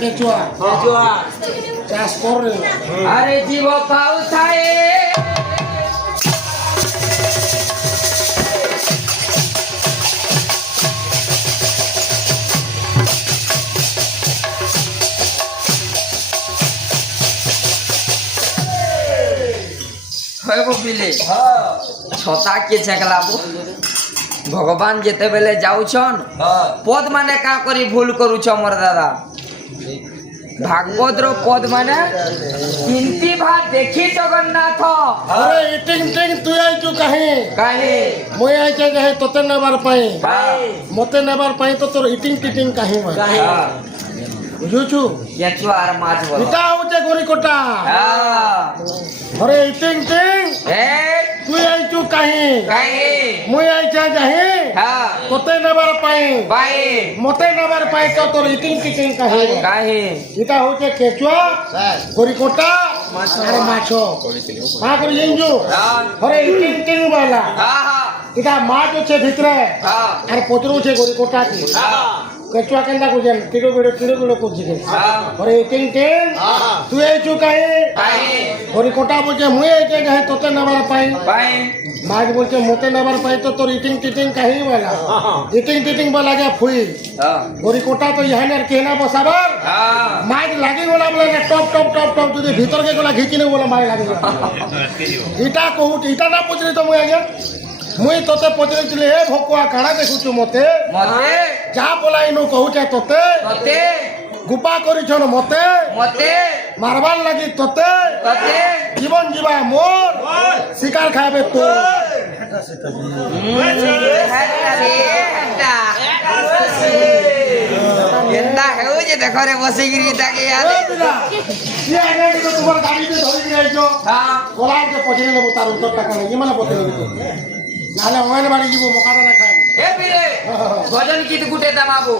কেচুয়া চাষ করে আরে জীব পাউ থায়ে ছতা কে ছেকলাবো ভগবান যেতেবেলে যাউছন পদ মানে কা করি ভুল করুছ মোর দাদা ভাগবতর পদ মানে তিনটি ভাগ দেখি জগন্নাথ আরে ইটিং টিং তুই আইছু কাহে কাহে মই আইছে কাহে তোতে নেবার পাই ভাই মতে নেবার পাই তো তোর ইটিং টিটিং কাহে বুঝুছু কেঁচু আর মাছ বলো এটা হচ্ছে গরিকোটা আরে ইটিং টিং এই তুই আইছু কাহে কাহে মই আইছে কাহে হ্যাঁ তোতে নেবার পাই ভাই মতে নেবার পাই তো তোর ইটিং টিটিং কাহে কাহে এটা হচ্ছে কেচুয়া গরিকোটা আর মাছ মা করে জানছু আরে ইটিং টিং বালা হ্যাঁ হ্যাঁ এটা মাছ আছে ভিতরে হ্যাঁ আর পত্র আছে গরিকোটা কি কেচুয়া কেন্দা করছেন কিলো বিড়ো করছি আরে টিং টিং তুই আইছু কাহে কাহে গরিকোটা বলছে মুই আইছে কাহে তোতে নেবার পাই ভাই মাছ বলছে মতে নেবার পাই তো তোর ইটিং টিটিং কাহে বলা ইটিং টিটিং বলা গে ফুই হ্যাঁ গরিকোটা তো ইহানে আর কেনা বসাবার হ্যাঁ মাছ লাগি গলা বলে টপ টপ টপ টপ যদি ভিতরকে গলা ঘিচিনে বলে মাছ লাগি ইটা কহুছি ইটা না পচলি তো মুই আগে মুই তোতে পচলিছিলি হে ভকুয়া কাଣା দেখুছু মতে মতে যা বলা ইনু কহুছে তোতে মতে গুপা করিছন মতে মতে মারবার লাগি তোতে মতে জীবন জীবা মোর শিকার খাবে তো কেন্দা হেউছে দেখো রে বসিগিরি তাকে আরে তোমার গাড়িতে ধরে নিয়ে আইছো হ্যাঁ গলাকে পচলি নেবো তার উত্তর টাকা নেই মানে পচলি নেবো নাহলে অঙ্গন বাড়ি যাব মোকাদানা খাইব এ বিরে ভজন গীত গুটে দামাবো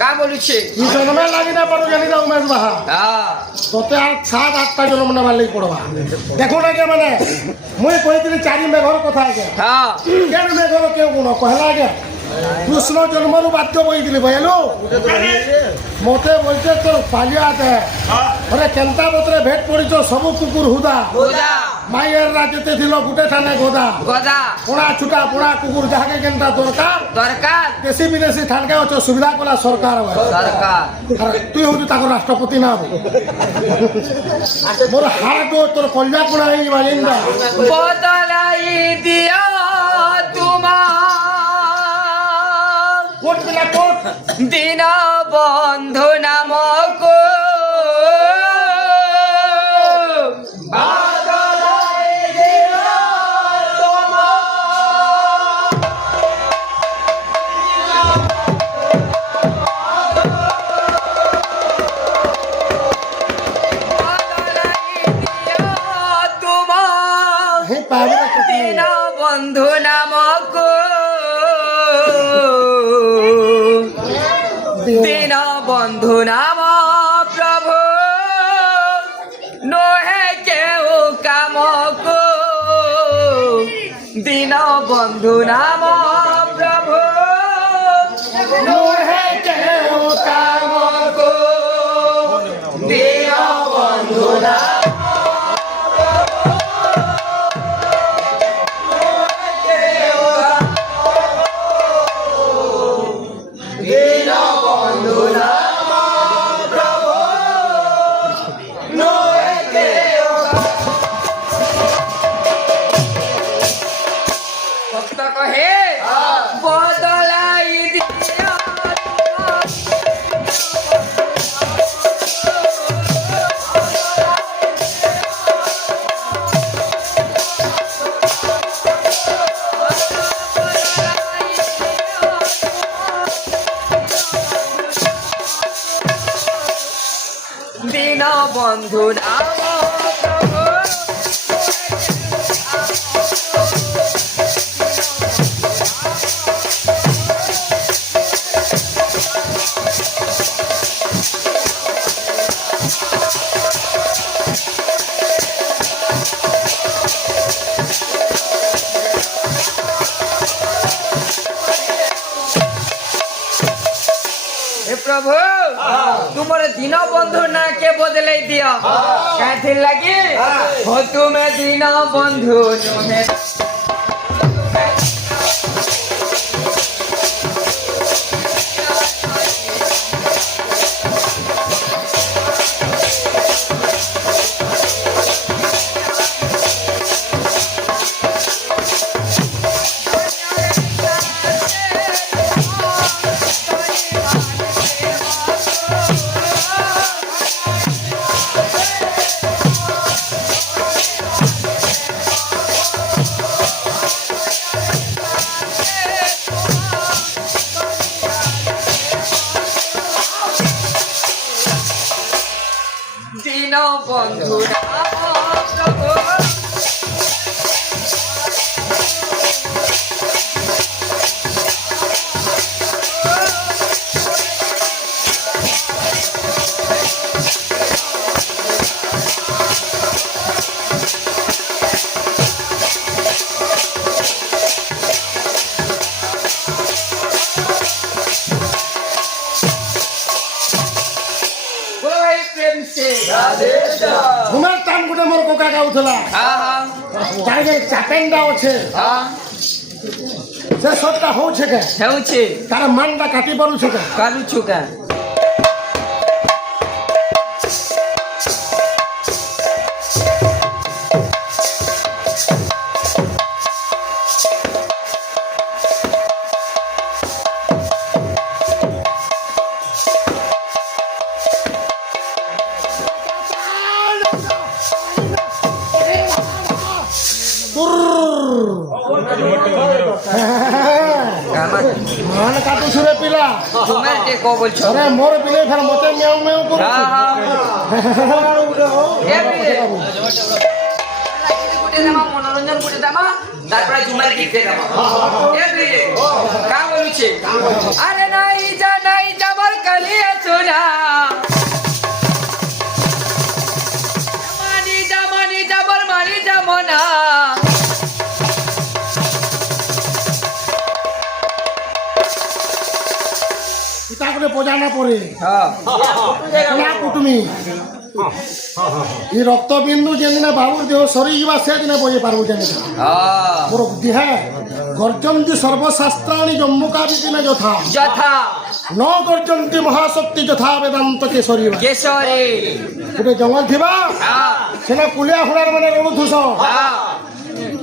কা বলুছে কি জন্মে লাগি না পারো জানি না উমেশ বাহা হ্যাঁ তোতে আর 7-8টা জন্ম নেবার লাগি পড়বা দেখো না কে মানে মুই কইছিলি 4 মেঘর কথা আগে হ্যাঁ কেন মেঘর কেউ কোন কহলা আগে কৃষ্ণ জন্মরু বাদ্য বইছিলি বইলু মতে বলছে তোর পালিয়া দে আরে কেন্তা বতরে ভেট পড়িছ সবু কুকুর হুদা গোদা মাইয়ের রাজ্যতে ছিল গুটে ঠানে গোদা গোদা পোড়া ছুটা পোড়া কুকুর যাহাকে কেনটা দরকার দরকার দেশি বিদেশি ঠানকে হচ্ছে সুবিধা কলা সরকার দরকার আর তুই হচ্ছে তাকে রাষ্ট্রপতি না হবো মোর হাড় তোর কলজা পোড়া হয়ে যাবা জিন্দা বদলাই দিয়া তোমার কোট দিলা কোট দিন বন্ধু নামক বদলাই দিয়া তোমার হে পাবে দিন বন্ধু নামক দিন বন্ধু নাম প্রভু নহে কেউ কামক দিন বন্ধু নাম প্রভু নহে কেউ কামক দিন বন্ধু নাম কহে বদলাই দিয়া দিন বন্ধু নাম প্রভু ପ୍ରଭୁ ତୁମର ଦିନ ବନ୍ଧୁ ନା କେ ବଦଲେଇ ଦିଅ କାହିଁକି ଲାଗି ହୋ ତୁମେ ଦିନ ବନ୍ଧୁ ନୁହେଁ দিন বন্ধু না প্রভু ওই প্রেম সে ঘুমের টান গুটে মোর কোকা গাউଥିଲା তার যে চাপেন্ডা আছে সে সবটা হচ্ছে কে ହେଉଛି তার মানটা কাটি পারুছে কে କାରୁଛୁ କା মান কাটুছু রে পিলা ତୁମେ ଟିକେ କଣ ବୋଲଛ আরে মোর পিলে ফের মতে মেও মেও করু মনোরঞ্জন করে দেমা তারপরে তোমার গীতে দেমা কা বলছে আরে নাই যা মোর কালি সোনা মানি যা মোর মানি যা মনা পিতা করে বোঝানো পরে হ্যাঁ না কুটুমি এই রক্তবিন্দু যেদিনে বাবুর দেহ সরি যা সেদিনে বজে পারবো জানি হ্যাঁ মোর বুদ্ধি হ্যাঁ গর্জন্তি সর্বশাস্ত্রাণি জম্মুকাবিপিনে যথা যথা ন গর্জন্তি মহাশক্তি যথা বেদান্ত কেশরী কেশরী গোটে জঙ্গল থিবা হ্যাঁ সেটা কুলিয়া ফুলার মানে রণুথুস হ্যাঁ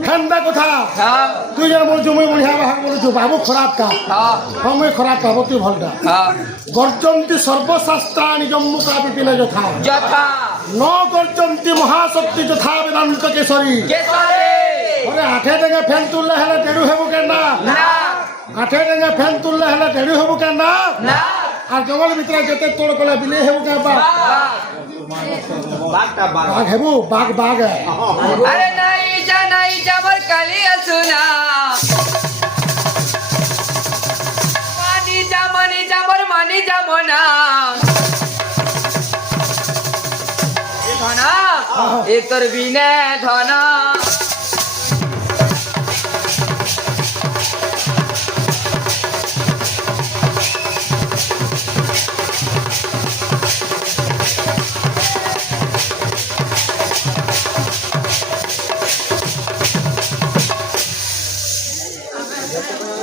হেন্দা কথা হ্যাঁ তুই যেন বলছু মুই বঢ়িয়া বাহার বলছু বাবু খরাপ কা হ্যাঁ ହଁ ମୁଇଁ ଖରାପ ହବ ତୁଇ ଭଲଟା হ্যাঁ ଗର୍ଜନ୍ତି ସର୍ବଶାସ୍ତ୍ରାଣି ଜମ୍ମୁକା ବିପିନ ଯଥା যথা ନ ଗର୍ଜନ୍ତି ମହାଶକ୍ତି ଯଥା ବେଦାନ୍ତ କେଶରୀ কেশরী ଆରେ ଆଠେ ଟଙ୍କା ଫ୍ୟାନ୍ ତୁଲଲେ ହେଲେ ଟେଡ଼ୁ ହେବୁ କେନ୍ନା না ଆଠେ ଟଙ୍କା ଫ୍ୟାନ୍ ତୁଲଲେ ହେଲେ ଟେଡ଼ୁ ହେବୁ କେନ୍ନା না আর জঙ্গল ভিতরে যেতে তোর কলে বিলে হেবু কে বাঘ বাঘ হেবু বাঘ বাঘ আরে নাই যা মোর কালি সোনা মানি যা মোর মানি যা মনা ধনা এ তোর বিনে ধনা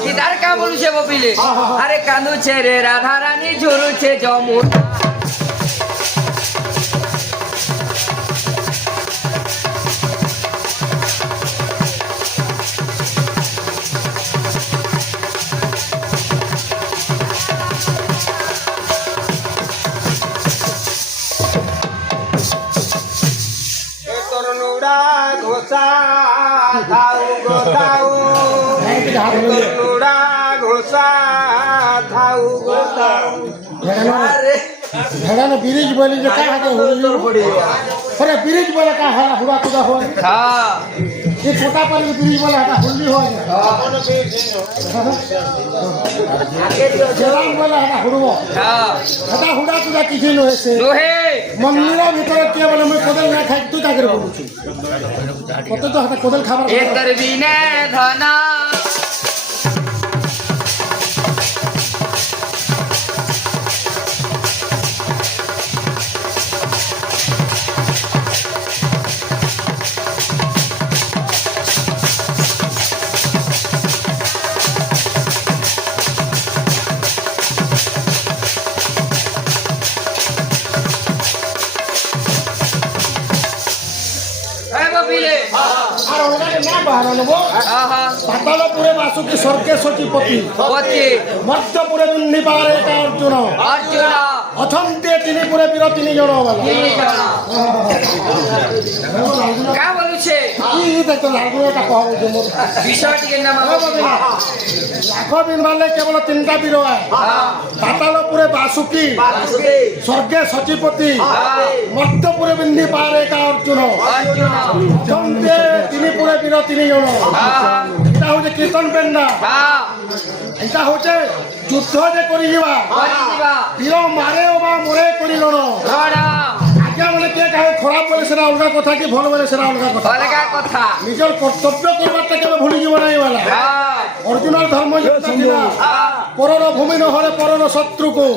কিদার কা বলছে বপিলে আরে কান্দুছে রে রাধা রানী ঝুরুছে যমুনা তরুণুরা ঘোষা ধাউ গো ধাউ তরুণুরা ঘোষা ধাউ গো ধাউ ভেড়ানো ব্রিজ বলি যে কা হাতে হুড়ি আরে ব্রিজ বলে কা হালা হুড়া কুদা হয় হ্যাঁ এই কোটা পালি ব্রিজ বলে হাতে হুড়ি হয় জেলাম বলে হাতে হুড়ব হ্যাঁ হাতে হুড়া কুদা কিছু নহেছে লোহে মন্দিরের ভিতরে কে বলে মুই কোদল না খাই তুই তাকে বলুছি কত তো হাতে কোদল খাবার এ তোর বিনে ধনা না বাহার নেব আহা পাতালপুরে বাসুকি স্বর্গে সচিপতি পতি মধ্যপুরে বিন্দিপারে একা অর্জুন অর্জুন অছন্তে তিনি পুরে বীর তিনি জন বলা তিনি জন কা বলুছে কি দেখো লাগুটা কহ বলছে মোর বিষয় টিকে নাম লাখ দিন মানে কেবল তিনটা বীর পাতালপুরে বাসুকি স্বর্গে সচিপতি মধ্যপুরে বিন্দিপারে একা অর্জুন অর্জুন অছন্তে তিনি পুরে বীর তিনি জন আহা এটা হচ্ছে কীর্তন পেন্ডা হ্যাঁ এটা হচ্ছে যুদ্ধ যে করি যাবা করি দিবা বীর মারে বা মরে করি লড় রড়া আজ্ঞা মানে কে কাহে খারাপ বলে সেটা অলগা কথা কি ভাল বলে সেটা অলগা কথা অলগা কথা নিজের কর্তব্য করবারটা কেবে ভুলি যাব না এবেলা হ্যাঁ অর্জুনের ধর্ম যেটা ছিল পরর ভূমি নহরে পরর শত্রুকু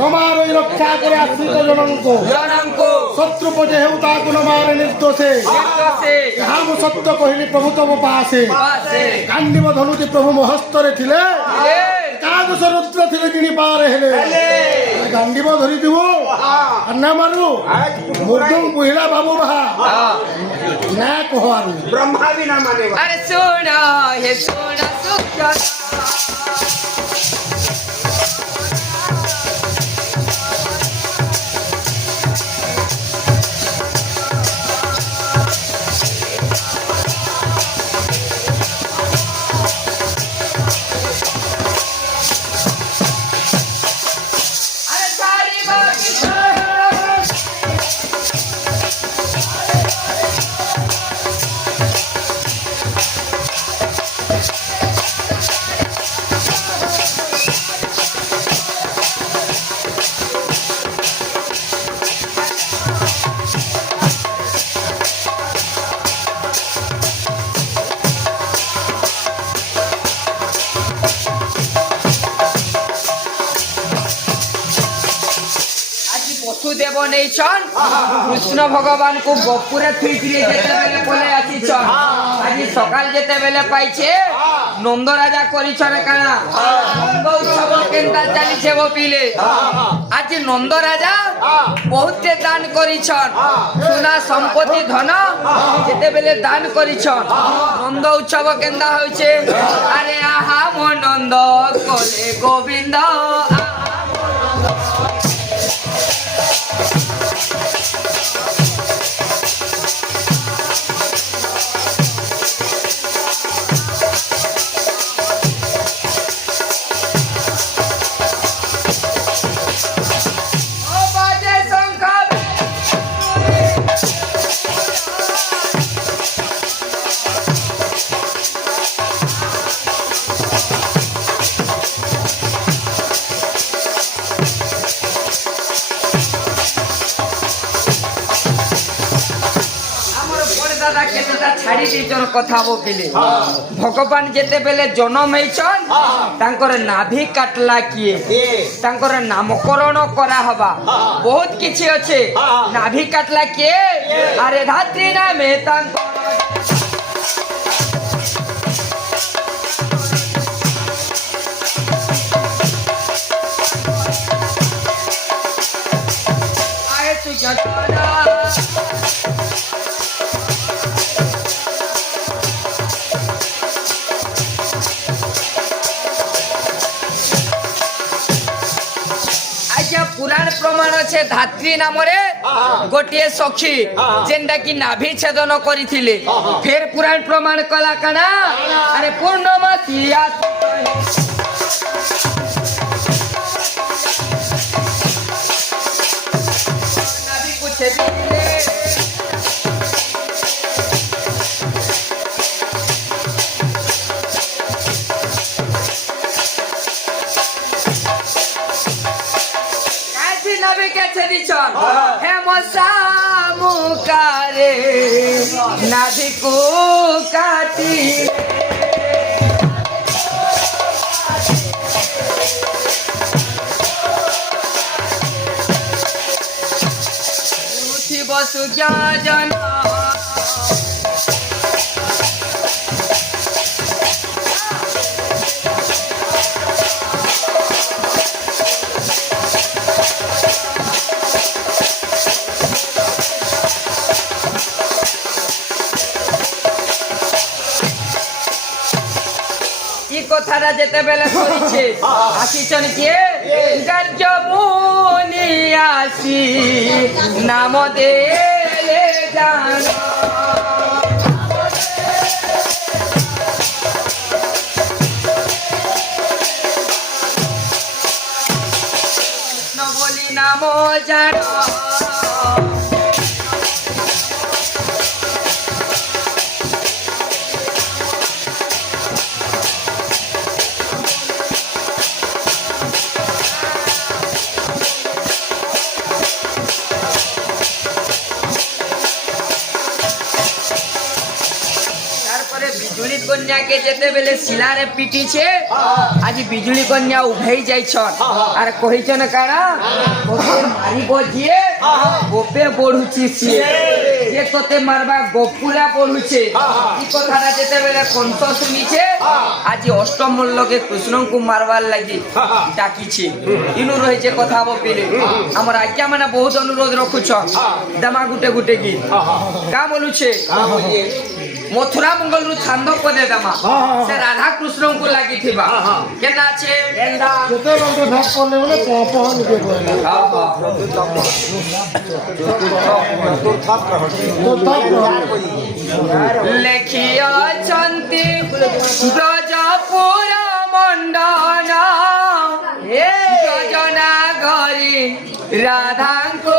নমার ওই রক্ষা করে আশ্রিত জনଙ୍କୁ জনঙ্ক শত্রু পজে হেউ তাহাକୁ নমারে ନିର୍ଦ୍ଦୋଷେ নির্দোষে ଏହା ମୁଁ ସତ୍ୟ କହିଲି ପ୍ରଭୁ ତମ ପାଶେ পাশে ଗାଣ୍ଡିବ ଧନୁଟି ପ୍ରଭୁ ମୋ ହସ୍ତରେ ଥିଲେ এ ଏକାଦଶ ରୁଦ୍ର ଥିଲେ ଜିଣି ପାରେ ହେଲେ ଗାଣ୍ଡିବ ଧରିଥିବୁ ନା ମାରୁ ମୃଦୁଂ ବୁହିଲା ବାବୁ ବାହା ନା କହ ଆରୁ ब्रह्मा भी ना माने अरे सोना हे सोना सुखना अरे सारी बात আজি বসুদেব নেইছন কৃষ্ণ ভগবান কো বপুরে থুইছিলে যেতেবেলে পলে আসিছন আজি সকাল যেতেবেলে পাইছে নন্দ রাজা করিছন কানা নন্দ উৎসব কেনটা চালিছে বপিলে আজি নন্দ রাজা বহুতে দান করিছন সোনা সম্পত্তি ধন যেতেবেলে দান করিছন নন্দ উৎসব কেনটা হইছে আরে আহা মো নন্দ কোলে গোবিন্দ ও বাজে শঙ্খ আমার বড় দাদা কেতটা ছাড়ি দিছন কথা বকিলে ভগবান যেতেবেলে জন্ম হইছন তাঙ্কর নাভি কাটলা কিয়ে তাঙ্কর নামকরণ করা হবা বহুত কিছু আছে নাভি কাটলা কিয়ে আরে ধাত্রী নামে তাঙ্ক আয়ে তুই জটনা আজ্ঞା পুরাণ প্রমাণ আছে ধাত্রী নামরে গোটিয়ে সখী যেনটা কি নাভি ছেদন করিଥିଲେ ফের পুরাণ প্রমাণ কলা কানা আরে পূর্ণমাসী নাভি পুছে দিলে কাছে নাভি কাছে দিছন হে মশা মুকারে নাভি কো কাটি উঠি বসু জ্ঞান কথাটা যেতেবেলে করিছে আসিছন কিয়ে গার্য মুনি আসি নাম দেলে জান বলি নাম জান বিজুଳି কন্যাকে যেতেবেলে শিলারে পিটিছে আজ বিজুলি কন্যা উভেই যাইছন আর কহিছন কারা তোকে মারিব যিয়ে গোপে বঢ়ুছি সিয়ে যে তোতে মারবা গোপুরা বঢ়ুছে এই কথাটা যেতেবেলে কণ্ঠ শুনিছে আজ অষ্টমল্লকে কৃষ্ণଙ୍କୁ মারবার লাগি ডাকিছে ইনু রয়েছে কথা হব পেলে আমার আজ্ঞা মানে বহুত অনুরোধ রখুছ দেমা গুটে গুটে গীত কা বলুছে মথুরা মঙ্গলରୁ ଛାନ୍ଦ ପଦେ ଦେମା ସେ ରାଧା କୃଷ୍ଣଙ୍କୁ ଲାଗିଥିବା କେନ୍ତା ଅଛି କେତେ ରଙ୍ଗ ଭାଗ କଲେ ବୋଲେ ପହ ନିଜେ କହିଲା ଲେଖି ଅଛନ୍ତି ବ୍ରଜପୁର ମଣ୍ଡନ ଯୋଜନା କରି ରାଧାଙ୍କୁ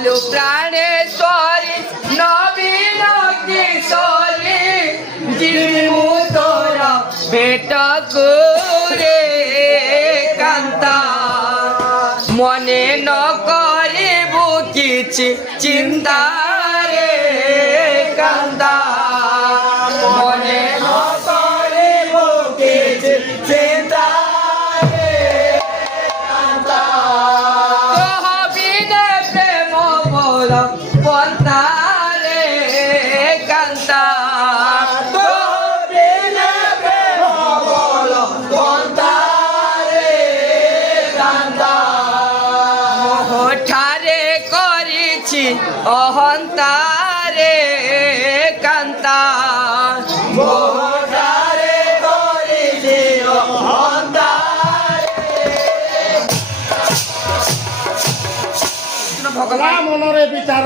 আলু প্রাণেশ্বরী নবীন কিশোরী জিমু তোর ভেট করে কান্তা মনে ন করিবু কিছু চিন্তা রে কান্তা মনে ন করিবু কিছু চিন্তা অহন্তারে কান্তা মোহটারে করিছি অহন্তারে ভগবান মନରେ বিচার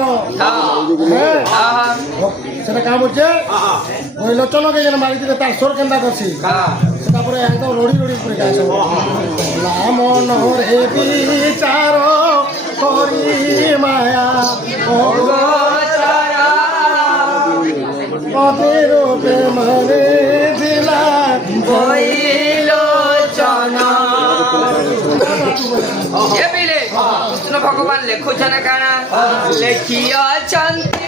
সেটা কাম হচ্ছে ওই লোচনকে যেন মারিছিলে তার সোর কেন্দ্রা করছি তারপরে একদম রড়ি রড়ি করে গাইছে মনরে বিচার করি মায়া অতিরূপে মানে দিলা বইলোচন কৃষ্ণ ভগবান লেখুছেন কাଣା লেখি অଛନ୍ତି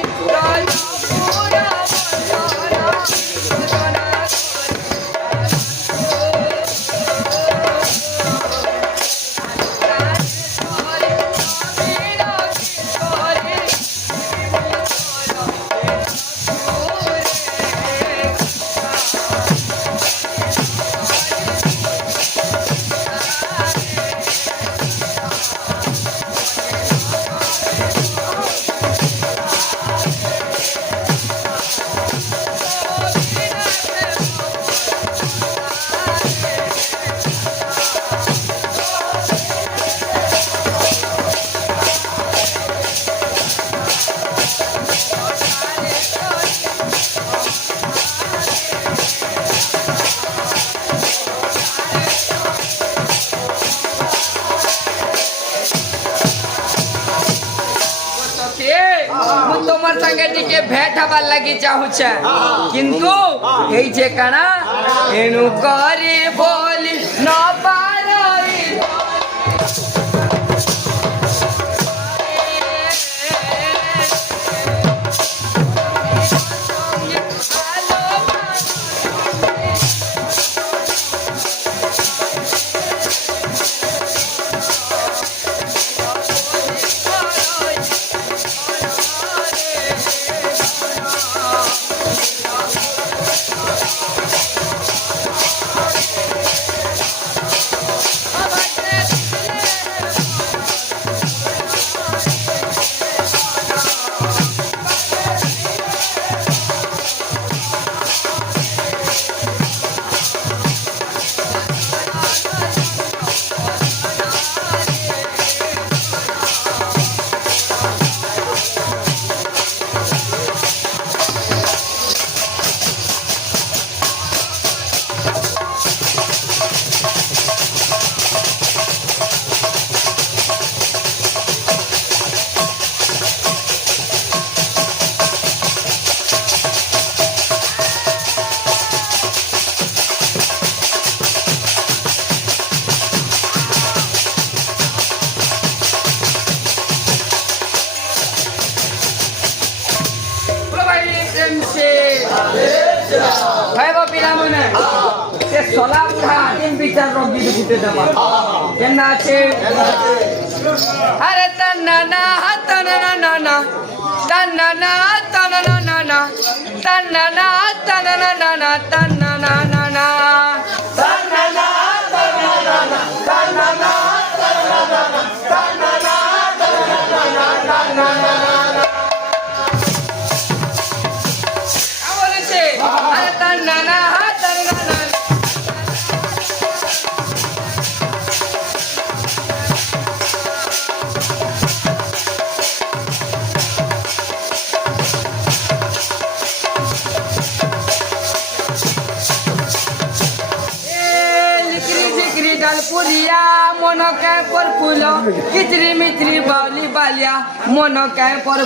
তোমার সঙ্গে টিকে ভেট হবার লাগি চাহুছে কিন্তু এই যে কানা এনু করি বলি ন পারই ଭାଇବ ପିଲାମାନେ ସେ ସଲା ବୁଢା ଆଦିମ ବିଚାର ଗୀତ ଗୁଟେ ଦେବା କେନା ଅଛି ଆରେ ତନ୍ନା ତନ୍ନା ତନ୍ନା ତନ୍ନା ତନ୍ନା पुरिया मन काय पर फूल किचरी मिचरी बावली बालिया मन काय पर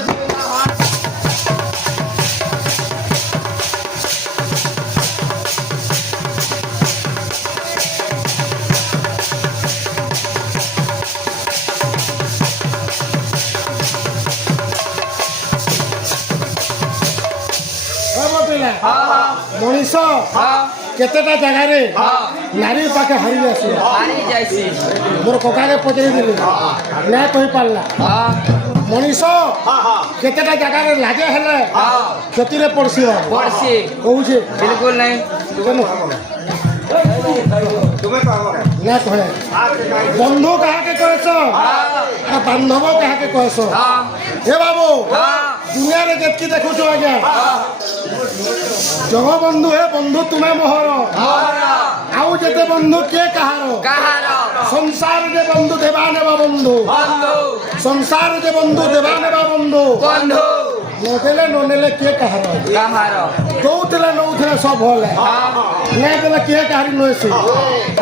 মনীষ কেতেটা জায়গায় নারী পাখে হারি আসে हारी जाइसी মোর ককাকে পচারি দিলি না কই পারলা মনীষ কেতেটা জায়গায় লাগে হেলে ক্ষতিরে পড়ছি पड़सी কହୁছে बिल्कुल नहीं কেন তুমি কহো না কহে বন্ধু কাহাকে কয়েছ আর বান্ধব কাহাকে কয়েছ हाँ হে বাবু हाँ দুনিয়ারে যেতকি দেখুছ আজ্ঞা জগবন্ধু হে বন্ধু তুমি মোহর আউ যেতে বন্ধু কে কাহার कहार সংসার যে বন্ধু দেবা নেবা বন্ধু बंधु সংসার যে বন্ধু দেবা নেবা বন্ধু बंधु নদেলে ননেলে কে কাহার कहार দৌথলে নৌথলে সব হলে हाँ না দেলে কে কাহারি নয়েছে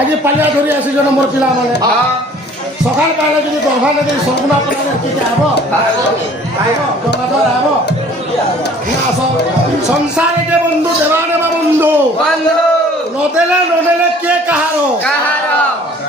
আজ পালিয়া ধরি আসিছ মোর পিলা মানে हाँ সকাল বেলা যদি দরভা নদী সগুনা পড়ালে কি আব জমাদার আব না আস সংসারে যে বন্ধু দেবা নেবা বন্ধু बंधु নদেলে ননেলে কে কাহার कहार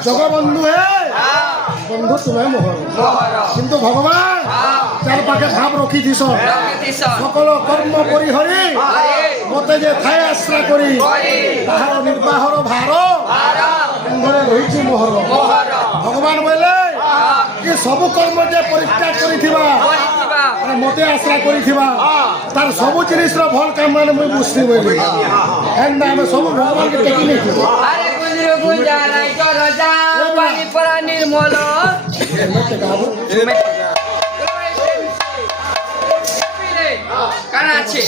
জগবন্ধু হে हाँ বন্ধু তুমি মোহর मोहर কিন্তু ভগবান हाँ চার পাখে ভাব রখিথিস रखिस সকল কর্ম পরিহরি हरे মতে যে থাই আশ্রা করি हरि তাহার নির্বাহর ভার हार বন্ধরে রহিছি মোহর मोहर ভগবান বলে हाँ কি সবু কর্ম যে পরিত্যাগ করিথিবা बोलिथिबा আর মতে আশ্রা করিথিবা তার সবু জিনিসর ভাল কাম মানে মুই বুঝছি বলি এন্ড আমি সবু ভগবানকে টেকি নেছি আরে গুঞ্জু গুঞ্জা নাই কর যা পানি পরা নির্মল কানা আছে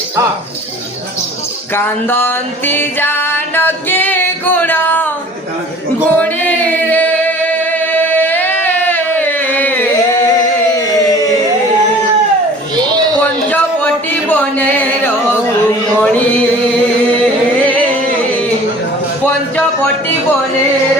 কান্দন্তি জানকী গুণ গুণী রে পঞ্চবটি বনের গুণী পঞ্চবটি বনের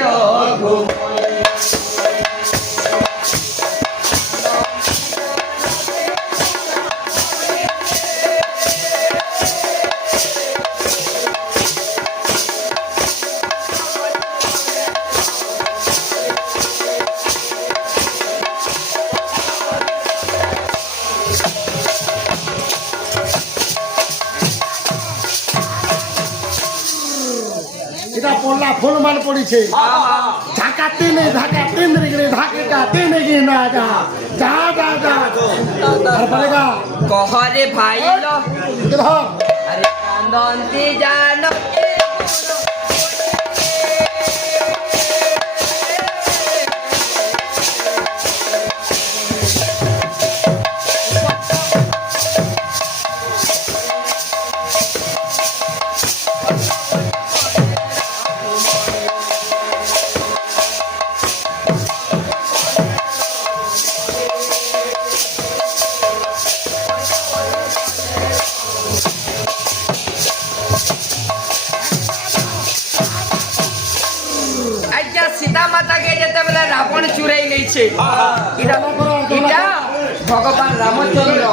এটা পড়লা ফুল মান পড়িছে ঢাকা তিনে ঢাকা তিন রে ঢাকা তিনে গি না যা যা যা যা আর বলেগা কহরে ভাইল ধর আরে কান্দন্তি জানকী আজ্ঞা সীতা মাতাকে যেতেবেলে রাবণ চুরাই নেইছে এটা এটা ভগবান রামচন্দ্র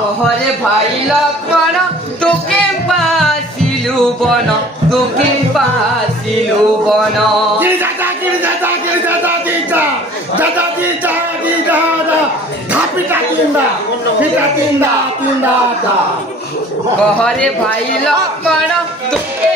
কহরে ভাই লক্ষ্মণ তোকে পাসিলু বন তোকে পাসিলু বন গিরি দাদা গিরি দাদা গিরি দাদা দিটা দাদা দিটা দিটা ধাপিটা তিনডা ফিকা তিনডা তিনডা দা কহরে ভাই লক্ষণ তোকে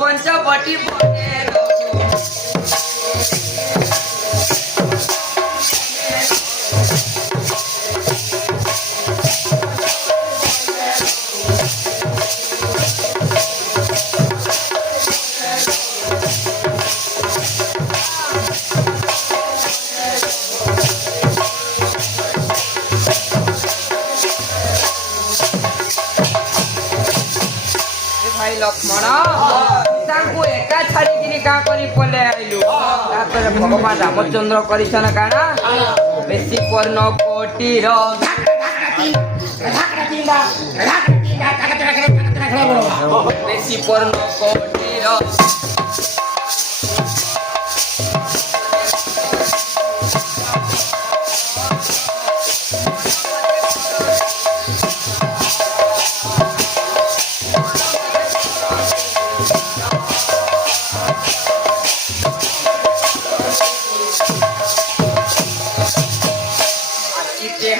পঞ্চবটি বনে ভাই লক্ষ্মণ ତାଙ୍କୁ ଏକା ଛାଡ଼ିକିରି କାଁ କରି ପଲେ ଆଇଲୁ ତାପରେ ଭଗବାନ ରାମଚନ୍ଦ୍ର କରିଛନ କାଣା ବେଶୀ ପର୍ଣ୍ଣ କୋଟିର ବେଶୀ ପର୍ଣ୍ଣ କୋଟିର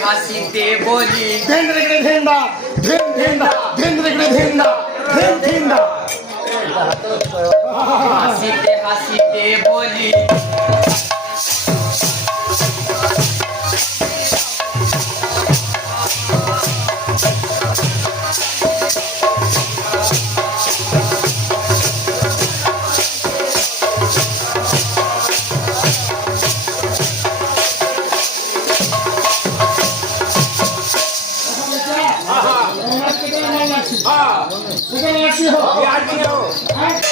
হাসিতে বলি ধেন্দ্রে ধেন্ডা ধেন ধেন্ডা ধেন্দ্রে ধেন্ডা ধেন ধেন্ডা হাসিতে হাসিতে বলি হ্যাঁ